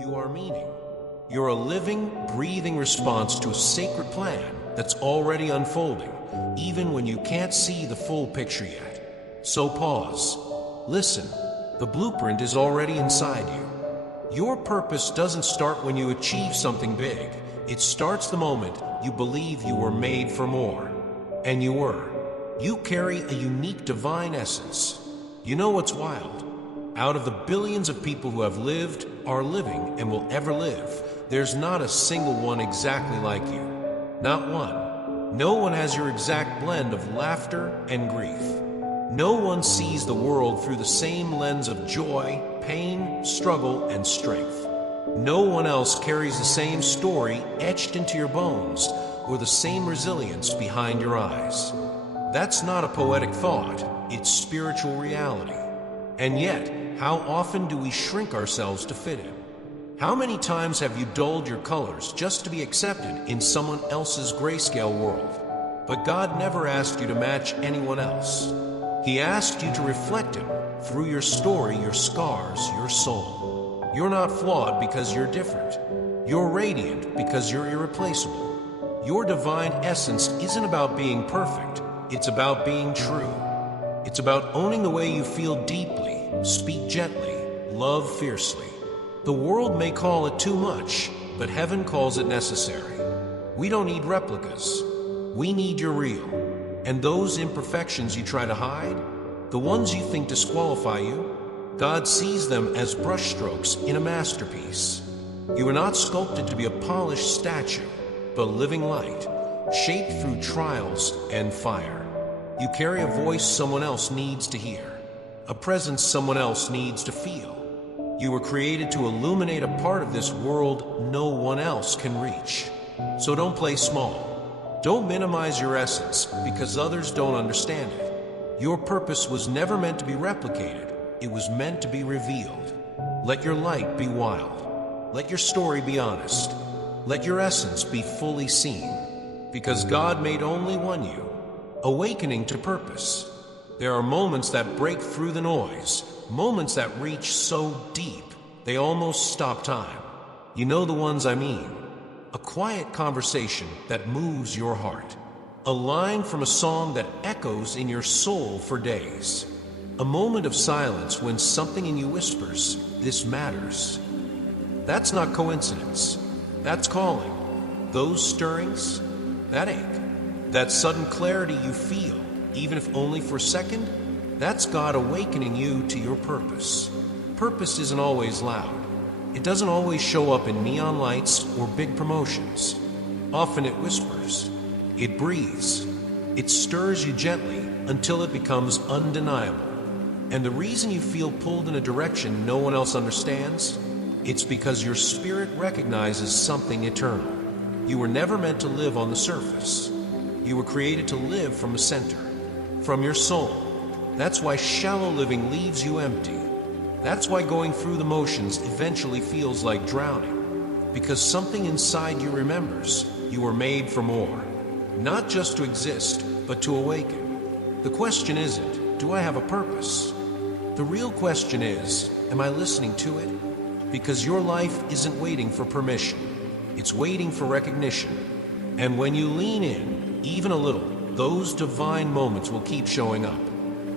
You are meaning. You're a living, breathing response to a sacred plan that's already unfolding, even when you can't see the full picture yet. So pause. Listen. The blueprint is already inside you. Your purpose doesn't start when you achieve something big. It starts the moment you believe you were made for more. And you were. You carry a unique divine essence. You know what's wild? Out of the billions of people who have lived, are living, and will ever live, there's not a single one exactly like you. Not one. No one has your exact blend of laughter and grief. No one sees the world through the same lens of joy, pain, struggle, and strength. No one else carries the same story etched into your bones or the same resilience behind your eyes. That's not a poetic thought, it's spiritual reality. And yet, how often do we shrink ourselves to fit in? How many times have you dulled your colors just to be accepted in someone else's grayscale world? But God never asked you to match anyone else. He asked you to reflect Him through your story, your scars, your soul. You're not flawed because you're different. You're radiant because you're irreplaceable. Your divine essence isn't about being perfect. It's about being true. It's about owning the way you feel deeply, speak gently, love fiercely. The world may call it too much, but heaven calls it necessary. We don't need replicas. We need your real. And those imperfections you try to hide, the ones you think disqualify you, God sees them as brushstrokes in a masterpiece. You are not sculpted to be a polished statue, but a living light, shaped through trials and fire. You carry a voice someone else needs to hear, a presence someone else needs to feel. You were created to illuminate a part of this world no one else can reach. So don't play small. Don't minimize your essence because others don't understand it. Your purpose was never meant to be replicated. It was meant to be revealed. Let your light be wild. Let your story be honest. Let your essence be fully seen. Because God made only one you. Awakening to purpose. There are moments that break through the noise. Moments that reach so deep, they almost stop time. You know the ones I mean. A quiet conversation that moves your heart. A line from a song that echoes in your soul for days. A moment of silence when something in you whispers, "This matters." That's not coincidence. That's calling. Those stirrings, that ache, that sudden clarity you feel, even if only for a second, that's God awakening you to your purpose. Purpose isn't always loud. It doesn't always show up in neon lights or big promotions. Often it whispers. It breathes. It stirs you gently until it becomes undeniable. And the reason you feel pulled in a direction no one else understands, it's because your spirit recognizes something eternal. You were never meant to live on the surface. You were created to live from the center, from your soul. That's why shallow living leaves you empty. That's why going through the motions eventually feels like drowning. Because something inside you remembers you were made for more. Not just to exist, but to awaken. The question isn't, do I have a purpose? The real question is, am I listening to it? Because your life isn't waiting for permission. It's waiting for recognition. And when you lean in, even a little, those divine moments will keep showing up.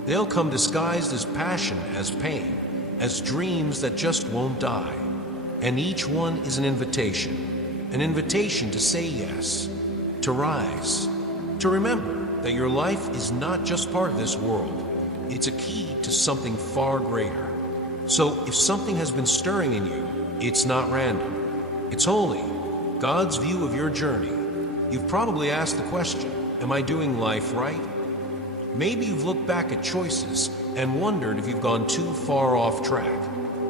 They'll come disguised as passion, as pain, as dreams that just won't die. And each one is an invitation to say yes, to rise, to remember that your life is not just part of this world, it's a key to something far greater. So if something has been stirring in you, it's not random. It's holy, God's view of your journey. You've probably asked the question, am I doing life right? Maybe you've looked back at choices and wondered if you've gone too far off track.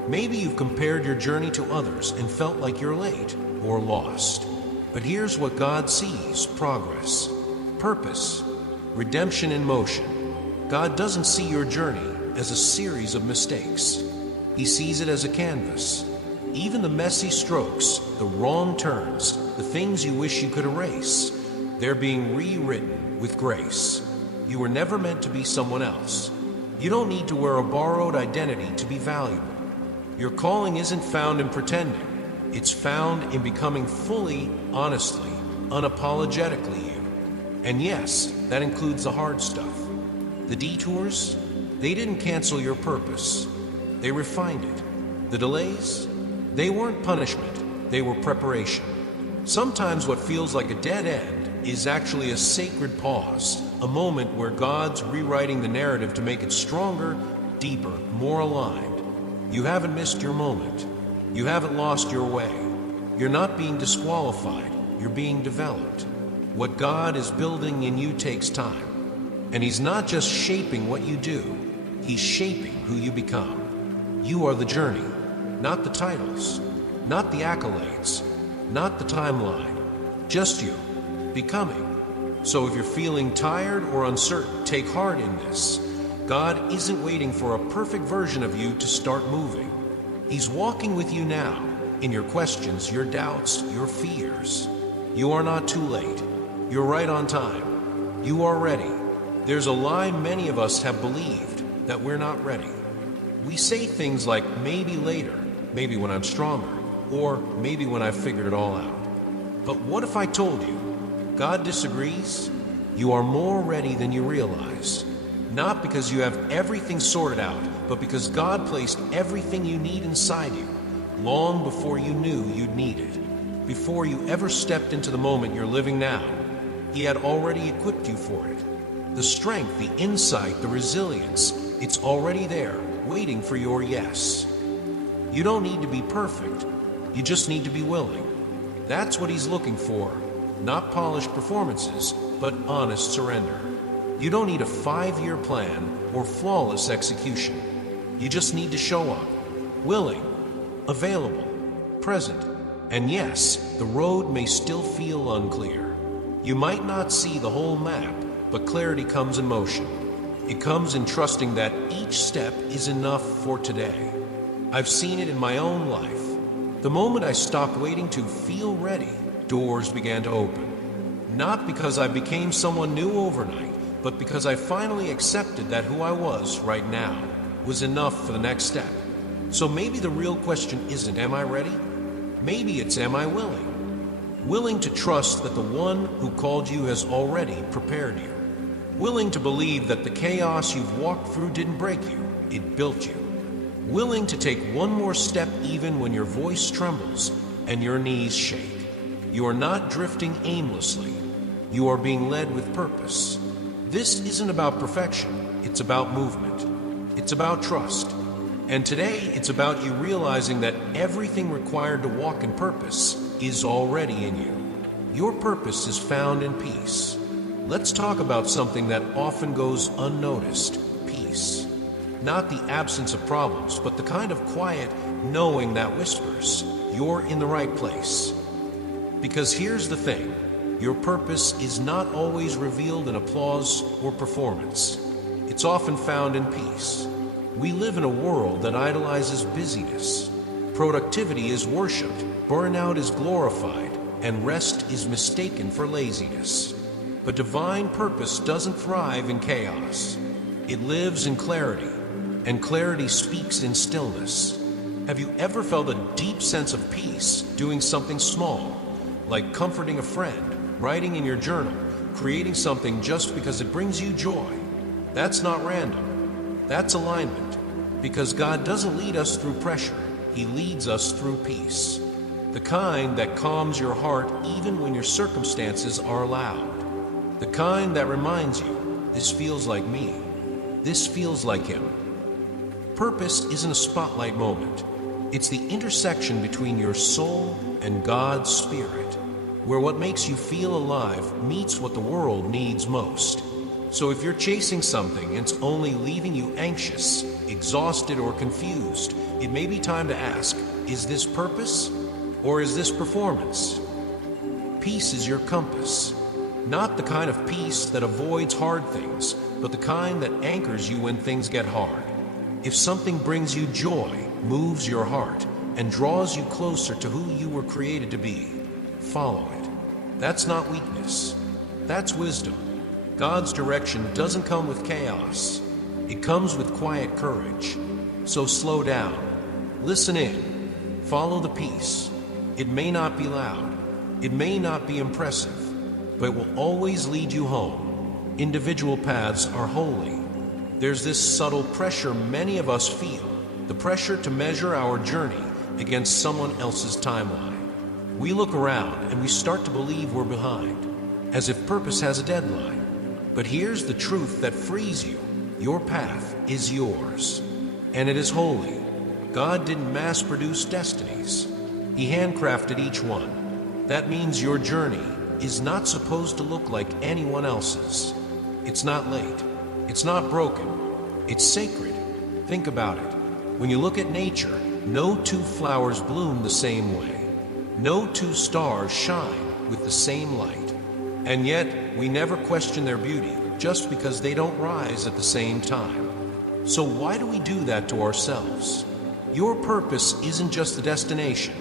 Maybe you've compared your journey to others and felt like you're late or lost. But here's what God sees: progress, purpose, redemption in motion. God doesn't see your journey as a series of mistakes. He sees it as a canvas. Even the messy strokes, the wrong turns, the things you wish you could erase, they're being rewritten with grace. You were never meant to be someone else. You don't need to wear a borrowed identity to be valuable. Your calling isn't found in pretending. It's found in becoming fully, honestly, unapologetically you. And yes, that includes the hard stuff. The detours, they didn't cancel your purpose. They refined it. The delays, they weren't punishment, they were preparation. Sometimes what feels like a dead end is actually a sacred pause, a moment where God's rewriting the narrative to make it stronger, deeper, more aligned. You haven't missed your moment. You haven't lost your way. You're not being disqualified. You're being developed. What God is building in you takes time. And He's not just shaping what you do, He's shaping who you become. You are the journey, not the titles, not the accolades, not the timeline, just you, becoming. So if you're feeling tired or uncertain, take heart in this. God isn't waiting for a perfect version of you to start moving. He's walking with you now, in your questions, your doubts, your fears. You are not too late. You're right on time. You are ready. There's a lie many of us have believed, that we're not ready. We say things like, maybe later, maybe when I'm stronger, or maybe when I've figured it all out. But what if I told you, God disagrees? You are more ready than you realize. Not because you have everything sorted out, but because God placed everything you need inside you, long before you knew you'd need it. Before you ever stepped into the moment you're living now, He had already equipped you for it. The strength, the insight, the resilience, it's already there, waiting for your yes. You don't need to be perfect. You just need to be willing. That's what He's looking for. Not polished performances, but honest surrender. You don't need a 5-year plan or flawless execution. You just need to show up, willing, available, present. And yes, the road may still feel unclear. You might not see the whole map, but clarity comes in motion. It comes in trusting that each step is enough for today. I've seen it in my own life. The moment I stopped waiting to feel ready, doors began to open. Not because I became someone new overnight, but because I finally accepted that who I was right now was enough for the next step. So maybe the real question isn't, am I ready? Maybe it's, am I willing? Willing to trust that the one who called you has already prepared you. Willing to believe that the chaos you've walked through didn't break you, it built you. Willing to take one more step even when your voice trembles and your knees shake. You are not drifting aimlessly. You are being led with purpose. This isn't about perfection, it's about movement. It's about trust. And today, it's about you realizing that everything required to walk in purpose is already in you. Your purpose is found in peace. Let's talk about something that often goes unnoticed, peace. Not the absence of problems, but the kind of quiet knowing that whispers, you're in the right place. Because here's the thing, your purpose is not always revealed in applause or performance. It's often found in peace. We live in a world that idolizes busyness. Productivity is worshipped, burnout is glorified, and rest is mistaken for laziness. But divine purpose doesn't thrive in chaos. It lives in clarity, and clarity speaks in stillness. Have you ever felt a deep sense of peace doing something small, like comforting a friend, writing in your journal, creating something just because it brings you joy? That's not random. That's alignment. Because God doesn't lead us through pressure. He leads us through peace. The kind that calms your heart even when your circumstances are loud. The kind that reminds you, this feels like me. This feels like Him. Purpose isn't a spotlight moment. It's the intersection between your soul and God's Spirit, where what makes you feel alive meets what the world needs most. So if you're chasing something and it's only leaving you anxious, exhausted, or confused, it may be time to ask, is this purpose or is this performance? Peace is your compass. Not the kind of peace that avoids hard things, but the kind that anchors you when things get hard. If something brings you joy, moves your heart, and draws you closer to who you were created to be, follow it. That's not weakness. That's wisdom. God's direction doesn't come with chaos. It comes with quiet courage. So slow down. Listen in. Follow the peace. It may not be loud, it may not be impressive, but it will always lead you home. Individual paths are holy. There's this subtle pressure many of us feel, the pressure to measure our journey against someone else's timeline. We look around and we start to believe we're behind, as if purpose has a deadline. But here's the truth that frees you. Your path is yours, and it is holy. God didn't mass-produce destinies. He handcrafted each one. That means your journey is not supposed to look like anyone else's. It's not late. It's not broken. It's sacred. Think about it. When you look at nature, no two flowers bloom the same way. No two stars shine with the same light. And yet, we never question their beauty just because they don't rise at the same time. So why do we do that to ourselves? Your purpose isn't just the destination,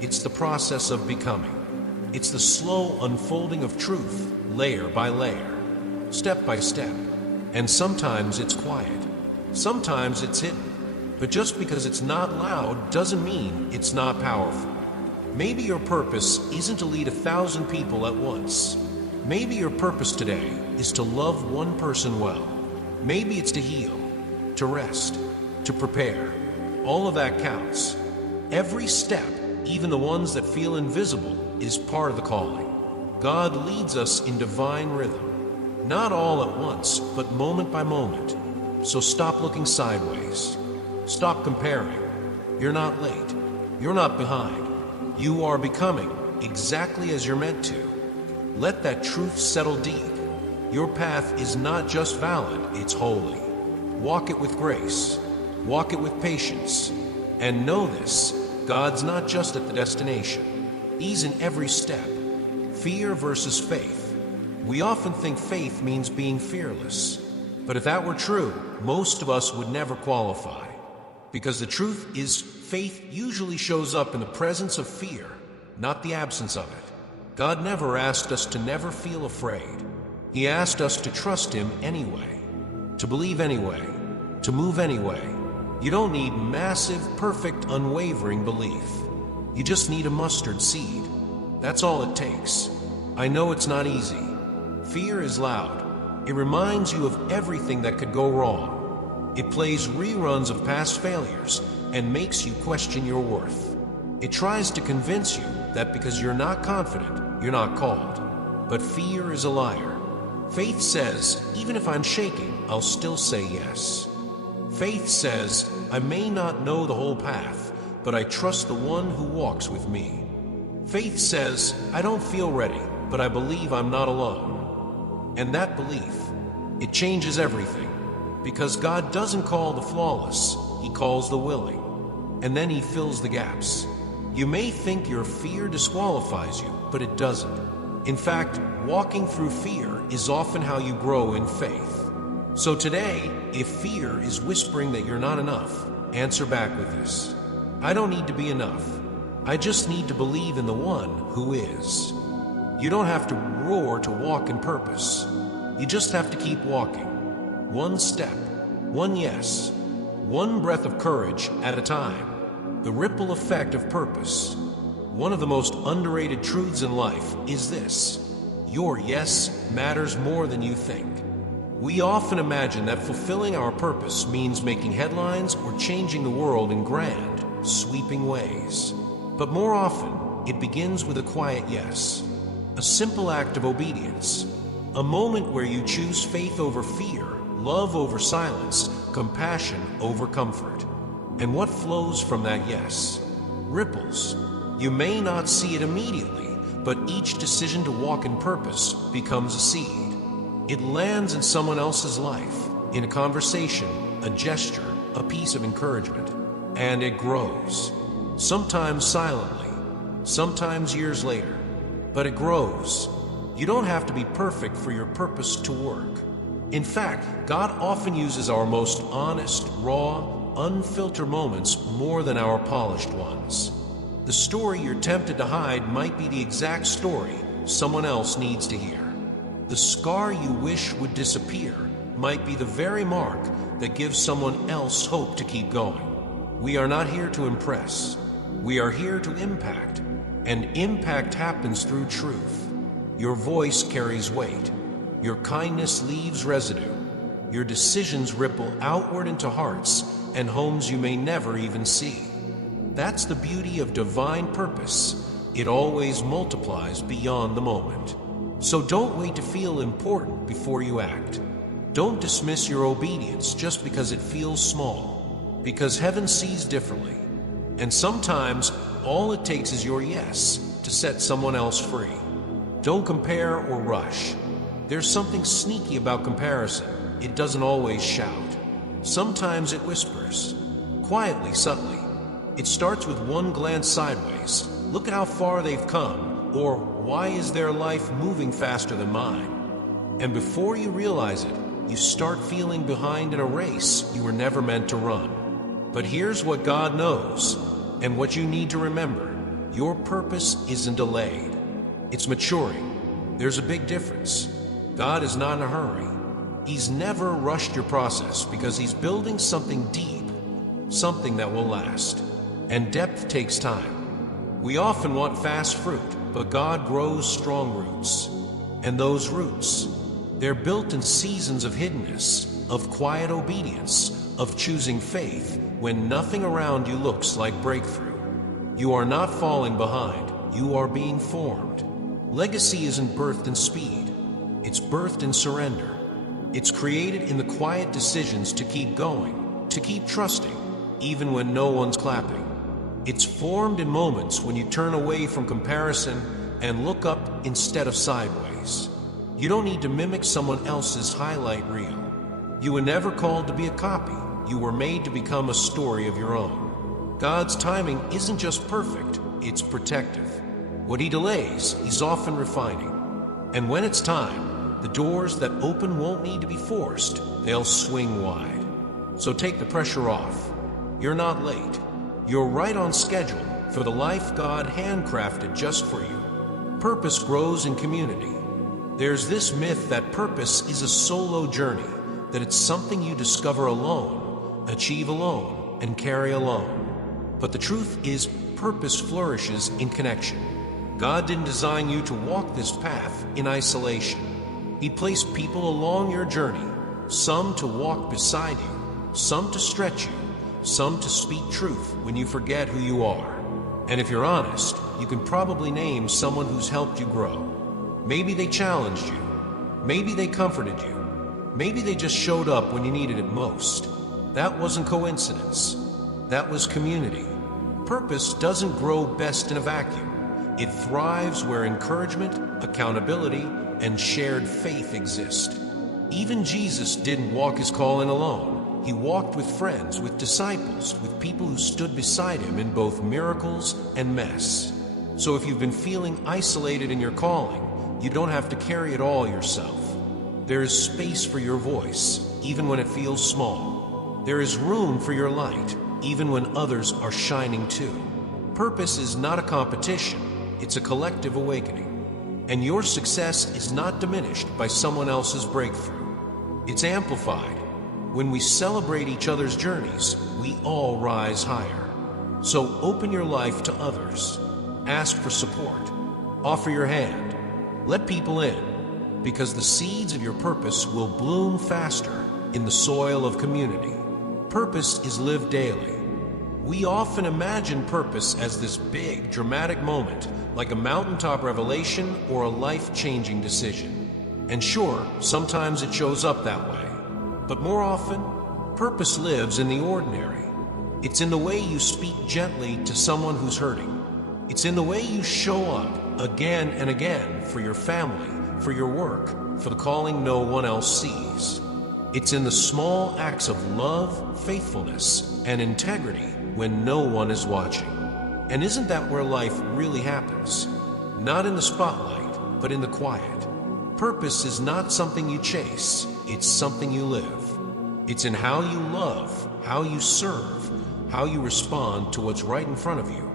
it's the process of becoming. It's the slow unfolding of truth, layer by layer, step by step. And sometimes it's quiet, sometimes it's hidden. But just because it's not loud doesn't mean it's not powerful. Maybe your purpose isn't to lead 1,000 people at once. Maybe your purpose today is to love one person well. Maybe it's to heal, to rest, to prepare. All of that counts. Every step, even the ones that feel invisible, is part of the calling. God leads us in divine rhythm. Not all at once, but moment by moment. So stop looking sideways. Stop comparing. You're not late. You're not behind. You are becoming exactly as you're meant to. Let that truth settle deep. Your path is not just valid, it's holy. Walk it with grace. Walk it with patience. And know this, God's not just at the destination. He's in every step. Fear versus faith. We often think faith means being fearless. But if that were true, most of us would never qualify. Because the truth is, faith usually shows up in the presence of fear, not the absence of it. God never asked us to never feel afraid. He asked us to trust Him anyway, to believe anyway, to move anyway. You don't need massive, perfect, unwavering belief. You just need a mustard seed. That's all it takes. I know it's not easy. Fear is loud. It reminds you of everything that could go wrong. It plays reruns of past failures and makes you question your worth. It tries to convince you that because you're not confident, you're not called. But fear is a liar. Faith says, even if I'm shaking, I'll still say yes. Faith says, I may not know the whole path, but I trust the one who walks with me. Faith says, I don't feel ready, but I believe I'm not alone. And that belief, it changes everything. Because God doesn't call the flawless, He calls the willing. And then He fills the gaps. You may think your fear disqualifies you, but it doesn't. In fact, walking through fear is often how you grow in faith. So today, if fear is whispering that you're not enough, answer back with this. I don't need to be enough. I just need to believe in the one who is. You don't have to roar to walk in purpose. You just have to keep walking. One step, one yes, one breath of courage at a time. The ripple effect of purpose. One of the most underrated truths in life is this: your yes matters more than you think. We often imagine that fulfilling our purpose means making headlines or changing the world in grand, sweeping ways. But more often, it begins with a quiet yes, a simple act of obedience, a moment where you choose faith over fear, love over silence, compassion over comfort. And what flows from that yes? Ripples. You may not see it immediately, but each decision to walk in purpose becomes a seed. It lands in someone else's life, in a conversation, a gesture, a piece of encouragement, and it grows. Sometimes silently, sometimes years later, but it grows. You don't have to be perfect for your purpose to work. In fact, God often uses our most honest, raw, unfiltered moments more than our polished ones. The story you're tempted to hide might be the exact story someone else needs to hear. The scar you wish would disappear might be the very mark that gives someone else hope to keep going. We are not here to impress. We are here to impact. And impact happens through truth. Your voice carries weight. Your kindness leaves residue. Your decisions ripple outward into hearts and homes you may never even see. That's the beauty of divine purpose. It always multiplies beyond the moment. So don't wait to feel important before you act. Don't dismiss your obedience just because it feels small, because heaven sees differently. And sometimes all it takes is your yes to set someone else free. Don't compare or rush. There's something sneaky about comparison. It doesn't always shout. Sometimes it whispers, quietly, subtly. It starts with one glance sideways. Look at how far they've come, or why is their life moving faster than mine? And before you realize it, you start feeling behind in a race you were never meant to run. But here's what God knows, and what you need to remember. Your purpose isn't delayed. It's maturing. There's a big difference. God is not in a hurry. He's never rushed your process because He's building something deep, something that will last. And depth takes time. We often want fast fruit, but God grows strong roots. And those roots, they're built in seasons of hiddenness, of quiet obedience, of choosing faith when nothing around you looks like breakthrough. You are not falling behind. You are being formed. Legacy isn't birthed in speed. It's birthed in surrender. It's created in the quiet decisions to keep going, to keep trusting, even when no one's clapping. It's formed in moments when you turn away from comparison and look up instead of sideways. You don't need to mimic someone else's highlight reel. You were never called to be a copy. You were made to become a story of your own. God's timing isn't just perfect, it's protective. What He delays, He's often refining. And when it's time, the doors that open won't need to be forced. They'll swing wide. So take the pressure off. You're not late. You're right on schedule for the life God handcrafted just for you. Purpose grows in community. There's this myth that purpose is a solo journey, that it's something you discover alone, achieve alone, and carry alone. But the truth is, purpose flourishes in connection. God didn't design you to walk this path in isolation. He placed people along your journey, some to walk beside you, some to stretch you, some to speak truth when you forget who you are. And if you're honest, you can probably name someone who's helped you grow. Maybe they challenged you. Maybe they comforted you. Maybe they just showed up when you needed it most. That wasn't coincidence. That was community. Purpose doesn't grow best in a vacuum. It thrives where encouragement, accountability, and shared faith exist. Even Jesus didn't walk His calling alone. He walked with friends, with disciples, with people who stood beside Him in both miracles and mess. So if you've been feeling isolated in your calling, you don't have to carry it all yourself. There is space for your voice, even when it feels small. There is room for your light, even when others are shining too. Purpose is not a competition, it's a collective awakening. And your success is not diminished by someone else's breakthrough. It's amplified. When we celebrate each other's journeys, we all rise higher. So open your life to others. Ask for support. Offer your hand. Let people in, because the seeds of your purpose will bloom faster in the soil of community. Purpose is lived daily. We often imagine purpose as this big, dramatic moment, like a mountaintop revelation or a life-changing decision. And sure, sometimes it shows up that way. But more often, purpose lives in the ordinary. It's in the way you speak gently to someone who's hurting. It's in the way you show up again and again for your family, for your work, for the calling no one else sees. It's in the small acts of love, faithfulness, and integrity when no one is watching. And isn't that where life really happens? Not in the spotlight, but in the quiet. Purpose is not something you chase, it's something you live. It's in how you love, how you serve, how you respond to what's right in front of you.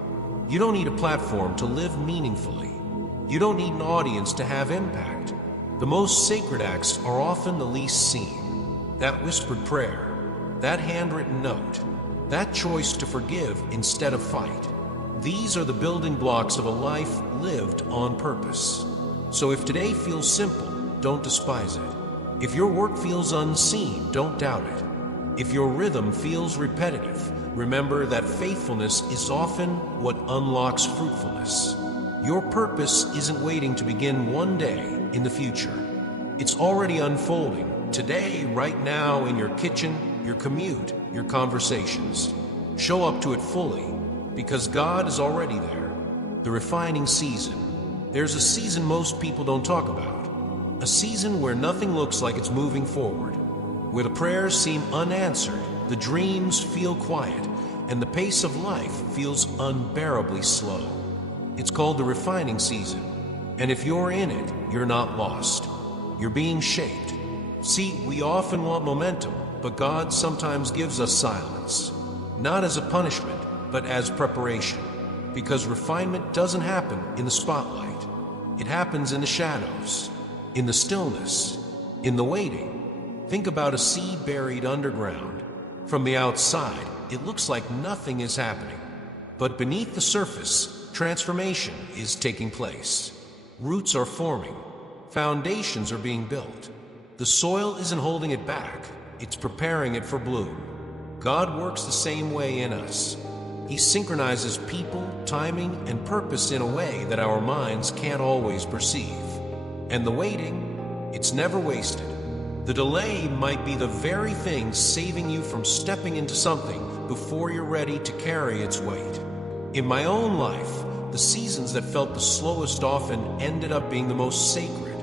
You don't need a platform to live meaningfully. You don't need an audience to have impact. The most sacred acts are often the least seen. That whispered prayer, that handwritten note, that choice to forgive instead of fight. These are the building blocks of a life lived on purpose. So if today feels simple, don't despise it. If your work feels unseen, don't doubt it. If your rhythm feels repetitive, remember that faithfulness is often what unlocks fruitfulness. Your purpose isn't waiting to begin one day in the future. It's already unfolding today, right now, in your kitchen, your commute, your conversations. Show up to it fully, because God is already there. The refining season. There's a season most people don't talk about. A season where nothing looks like it's moving forward. Where the prayers seem unanswered, the dreams feel quiet, and the pace of life feels unbearably slow. It's called the refining season. And if you're in it, you're not lost. You're being shaped. See, we often want momentum, but God sometimes gives us silence. Not as a punishment, but as preparation. Because refinement doesn't happen in the spotlight. It happens in the shadows, in the stillness, in the waiting. Think about a seed buried underground. From the outside, it looks like nothing is happening. But beneath the surface, transformation is taking place. Roots are forming. Foundations are being built. The soil isn't holding it back. It's preparing it for bloom. God works the same way in us. He synchronizes people, timing, and purpose in a way that our minds can't always perceive. And the waiting, it's never wasted. The delay might be the very thing saving you from stepping into something before you're ready to carry its weight. In my own life, the seasons that felt the slowest often ended up being the most sacred,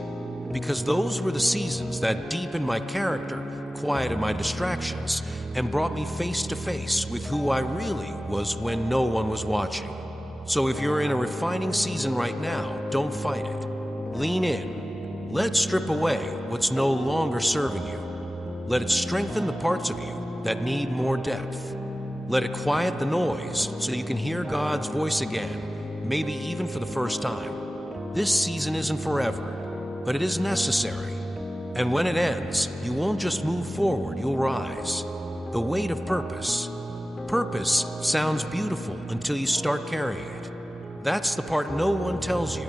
because those were the seasons that deepened my character, quieted my distractions, and brought me face to face with who I really was when no one was watching. So if you're in a refining season right now, don't fight it. Lean in. Let it strip away what's no longer serving you. Let it strengthen the parts of you that need more depth. Let it quiet the noise so you can hear God's voice again, maybe even for the first time. This season isn't forever, but it is necessary. And when it ends, you won't just move forward, you'll rise. The weight of purpose. Purpose sounds beautiful until you start carrying it. That's the part no one tells you.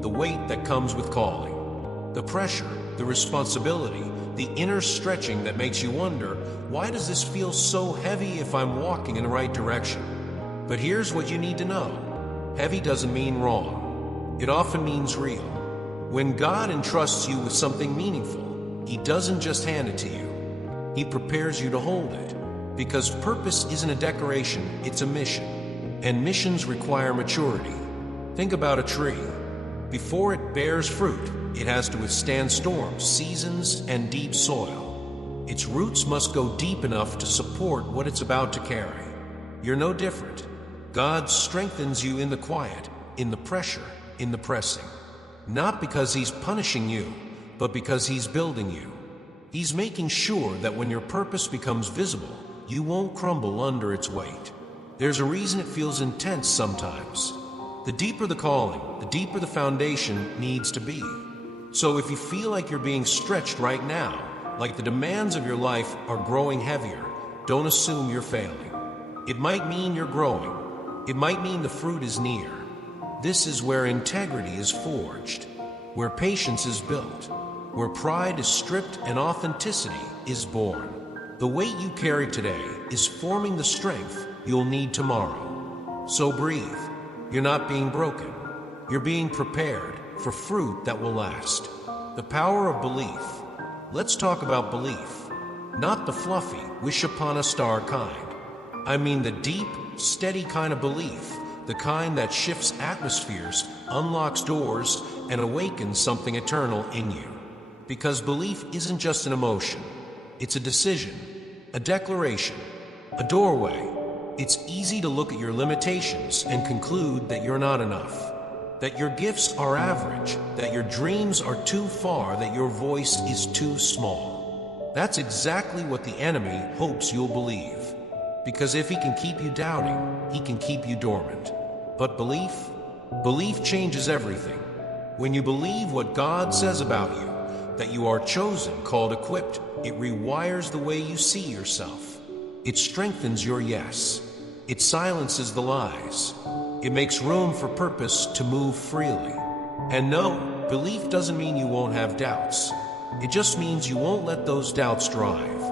The weight that comes with calling. The pressure, the responsibility, the inner stretching that makes you wonder, why does this feel so heavy if I'm walking in the right direction? But here's what you need to know. Heavy doesn't mean wrong. It often means real. When God entrusts you with something meaningful, He doesn't just hand it to you. He prepares you to hold it. Because purpose isn't a decoration, it's a mission. And missions require maturity. Think about a tree. Before it bears fruit, it has to withstand storms, seasons, and deep soil. Its roots must go deep enough to support what it's about to carry. You're no different. God strengthens you in the quiet, in the pressure, in the pressing. Not because He's punishing you, but because He's building you. He's making sure that when your purpose becomes visible, you won't crumble under its weight. There's a reason it feels intense sometimes. The deeper the calling, the deeper the foundation needs to be. So if you feel like you're being stretched right now, like the demands of your life are growing heavier, don't assume you're failing. It might mean you're growing. It might mean the fruit is near. This is where integrity is forged, where patience is built, where pride is stripped and authenticity is born. The weight you carry today is forming the strength you'll need tomorrow. So breathe. You're not being broken. You're being prepared for fruit that will last. The power of belief. Let's talk about belief. Not the fluffy, wish-upon-a-star kind. I mean the deep, steady kind of belief. The kind that shifts atmospheres, unlocks doors, and awakens something eternal in you. Because belief isn't just an emotion. It's a decision, a declaration, a doorway. It's easy to look at your limitations and conclude that you're not enough, that your gifts are average, that your dreams are too far, that your voice is too small. That's exactly what the enemy hopes you'll believe. Because if he can keep you doubting, he can keep you dormant. But belief changes everything. When you believe what God says about you, that you are chosen, called, equipped, it rewires the way you see yourself. It strengthens your yes. It silences the lies. It makes room for purpose to move freely. And no, belief doesn't mean you won't have doubts. It just means you won't let those doubts drive.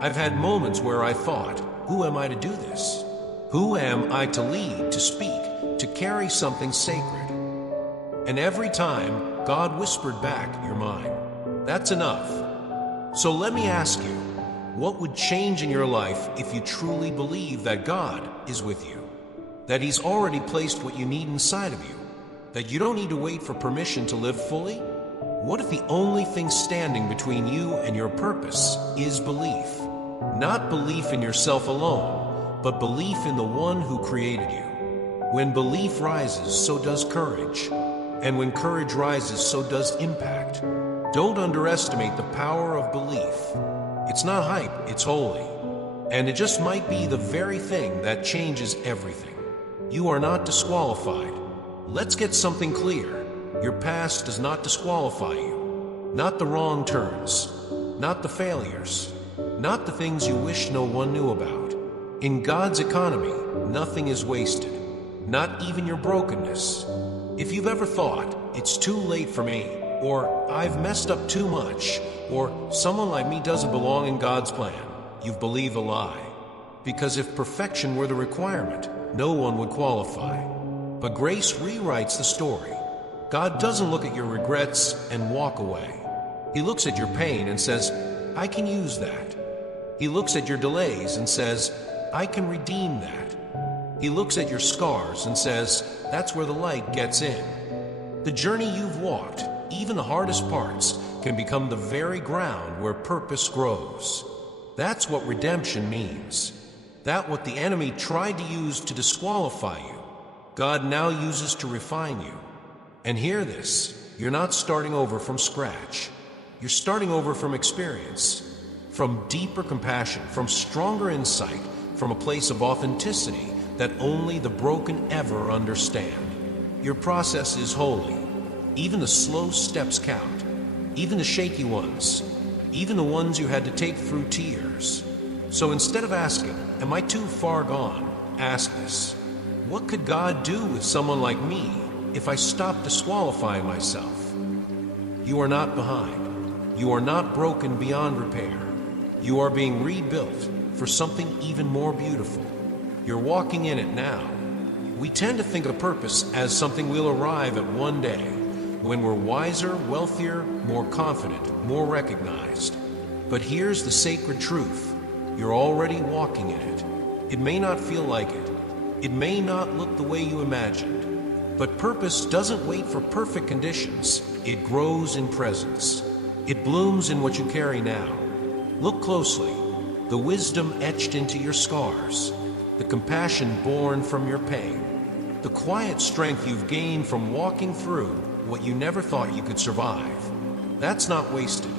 I've had moments where I thought, who am I to do this? Who am I to lead, to speak, to carry something sacred? And every time, God whispered back, "You're mine." That's enough. So let me ask you, what would change in your life if you truly believe that God is with you? That He's already placed what you need inside of you? That you don't need to wait for permission to live fully? What if the only thing standing between you and your purpose is belief? Not belief in yourself alone, but belief in the one who created you. When belief rises, so does courage. And when courage rises, so does impact. Don't underestimate the power of belief. It's not hype, it's holy. And it just might be the very thing that changes everything. You are not disqualified. Let's get something clear. Your past does not disqualify you. Not the wrong turns. Not the failures. Not the things you wish no one knew about. In God's economy, nothing is wasted. Not even your brokenness. If you've ever thought, it's too late for me, or I've messed up too much, or someone like me doesn't belong in God's plan, you've believed a lie. Because if perfection were the requirement, no one would qualify. But grace rewrites the story. God doesn't look at your regrets and walk away. He looks at your pain and says, I can use that. He looks at your delays and says, I can redeem that. He looks at your scars and says, that's where the light gets in. The journey you've walked, even the hardest parts, can become the very ground where purpose grows. That's what redemption means. That's what the enemy tried to use to disqualify you, God now uses to refine you. And hear this, you're not starting over from scratch. You're starting over from experience, from deeper compassion, from stronger insight, from a place of authenticity that only the broken ever understand. Your process is holy. Even the slow steps count. Even the shaky ones. Even the ones you had to take through tears. So instead of asking, am I too far gone? Ask this. What could God do with someone like me if I stopped disqualifying myself? You are not behind. You are not broken beyond repair. You are being rebuilt for something even more beautiful. You're walking in it now. We tend to think of purpose as something we'll arrive at one day, when we're wiser, wealthier, more confident, more recognized. But here's the sacred truth. You're already walking in it. It may not feel like it. It may not look the way you imagined. But purpose doesn't wait for perfect conditions. It grows in presence. It blooms in what you carry now. Look closely. The wisdom etched into your scars. The compassion born from your pain. The quiet strength you've gained from walking through what you never thought you could survive. That's not wasted.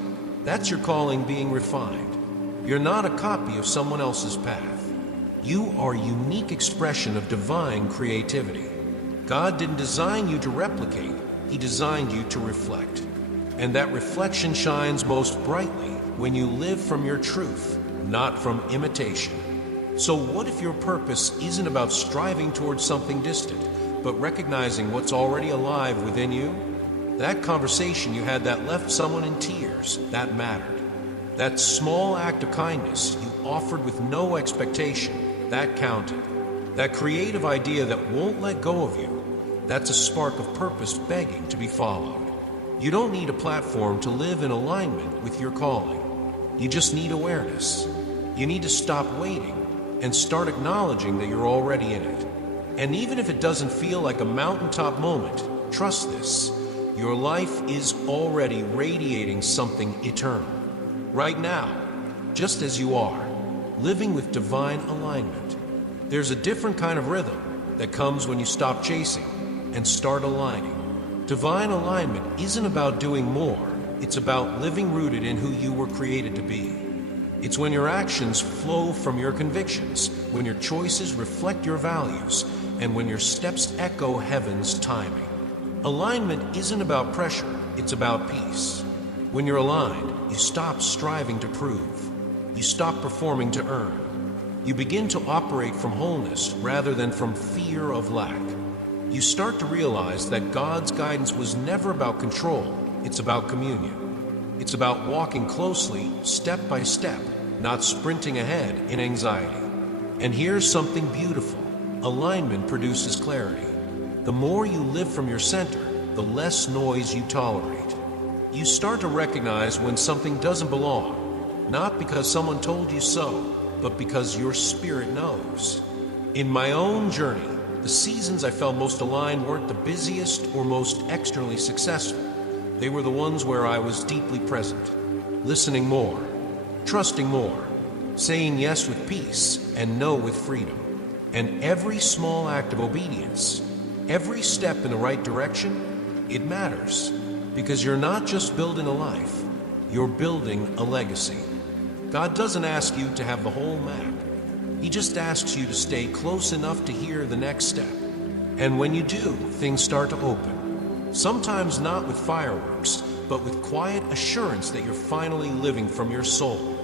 That's your calling being refined. You're not a copy of someone else's path. You are a unique expression of divine creativity. God didn't design you to replicate. He designed you to reflect. And that reflection shines most brightly when you live from your truth, not from imitation. So what if your purpose isn't about striving towards something distant, but recognizing what's already alive within you? That conversation you had that left someone in tears, that mattered. That small act of kindness you offered with no expectation, that counted. That creative idea that won't let go of you, that's a spark of purpose begging to be followed. You don't need a platform to live in alignment with your calling. You just need awareness. You need to stop waiting and start acknowledging that you're already in it. And even if it doesn't feel like a mountaintop moment, trust this. Your life is already radiating something eternal. Right now, just as you are, living with divine alignment. There's a different kind of rhythm that comes when you stop chasing and start aligning. Divine alignment isn't about doing more. It's about living rooted in who you were created to be. It's when your actions flow from your convictions, when your choices reflect your values, and when your steps echo heaven's timing. Alignment isn't about pressure, it's about peace. When you're aligned, you stop striving to prove. You stop performing to earn. You begin to operate from wholeness rather than from fear of lack. You start to realize that God's guidance was never about control, it's about communion. It's about walking closely, step by step, not sprinting ahead in anxiety. And here's something beautiful. Alignment produces clarity. The more you live from your center, the less noise you tolerate. You start to recognize when something doesn't belong, not because someone told you so, but because your spirit knows. In my own journey, the seasons I felt most aligned weren't the busiest or most externally successful. They were the ones where I was deeply present, listening more, trusting more, saying yes with peace and no with freedom. And every small act of obedience, every step in the right direction, it matters. Because you're not just building a life, you're building a legacy. God doesn't ask you to have the whole map. He just asks you to stay close enough to hear the next step. And when you do, things start to open. Sometimes not with fireworks, but with quiet assurance that you're finally living from your soul.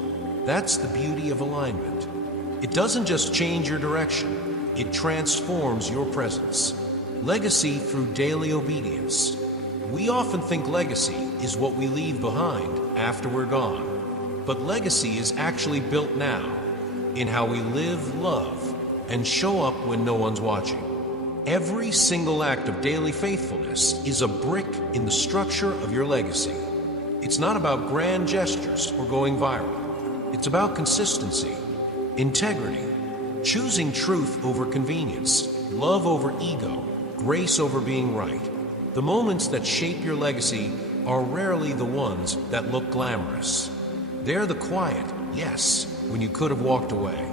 That's the beauty of alignment. It doesn't just change your direction, it transforms your presence. Legacy through daily obedience. We often think legacy is what we leave behind after we're gone. But legacy is actually built now, in how we live, love, and show up when no one's watching. Every single act of daily faithfulness is a brick in the structure of your legacy. It's not about grand gestures or going viral. It's about consistency, integrity, choosing truth over convenience, love over ego, grace over being right. The moments that shape your legacy are rarely the ones that look glamorous. They're the quiet, yes, when you could have walked away.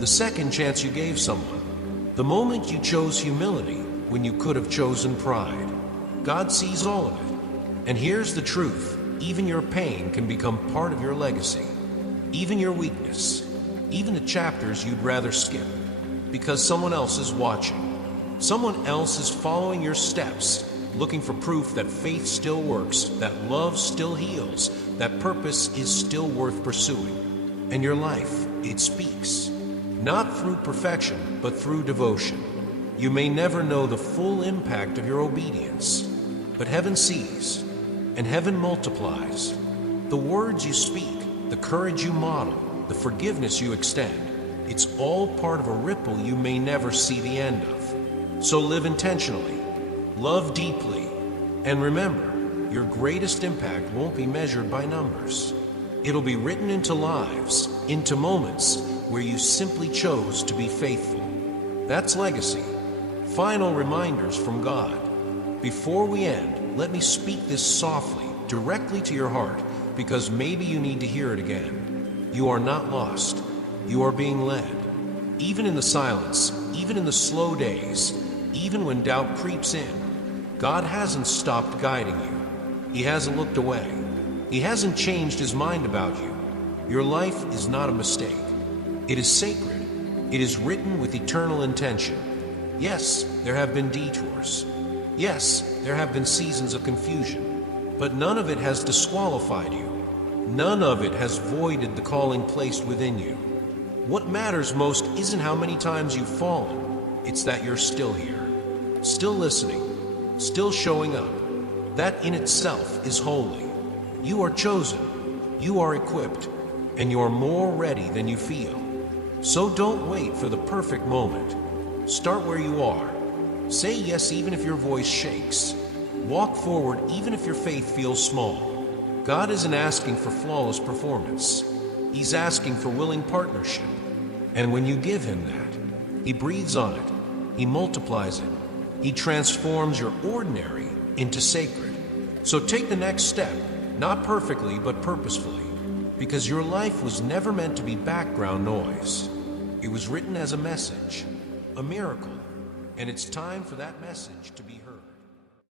The second chance you gave someone. The moment you chose humility when you could have chosen pride. God sees all of it. And here's the truth. Even your pain can become part of your legacy. Even your weakness. Even the chapters you'd rather skip. Because someone else is watching. Someone else is following your steps, looking for proof that faith still works, that love still heals, that purpose is still worth pursuing. And your life, it speaks. Not through perfection, but through devotion. You may never know the full impact of your obedience, but heaven sees, and heaven multiplies. The words you speak, the courage you model, the forgiveness you extend, it's all part of a ripple you may never see the end of. So live intentionally, love deeply, and remember, your greatest impact won't be measured by numbers. It'll be written into lives, into moments where you simply chose to be faithful. That's legacy. Final reminders from God. Before we end, let me speak this softly, directly to your heart, because maybe you need to hear it again. You are not lost. You are being led. Even in the silence, even in the slow days, even when doubt creeps in, God hasn't stopped guiding you. He hasn't looked away. He hasn't changed his mind about you. Your life is not a mistake. It is sacred. It is written with eternal intention. Yes, there have been detours. Yes, there have been seasons of confusion. But none of it has disqualified you. None of it has voided the calling placed within you. What matters most isn't how many times you've fallen. It's that you're still here. Still listening, still showing up. That in itself is holy. You are chosen, you are equipped, and you are more ready than you feel. So don't wait for the perfect moment. Start where you are. Say yes even if your voice shakes. Walk forward even if your faith feels small. God isn't asking for flawless performance. He's asking for willing partnership. And when you give him that, he breathes on it, he multiplies it. He transforms your ordinary into sacred. So take the next step, not perfectly, but purposefully, because your life was never meant to be background noise. It was written as a message, a miracle, and it's time for that message to be heard.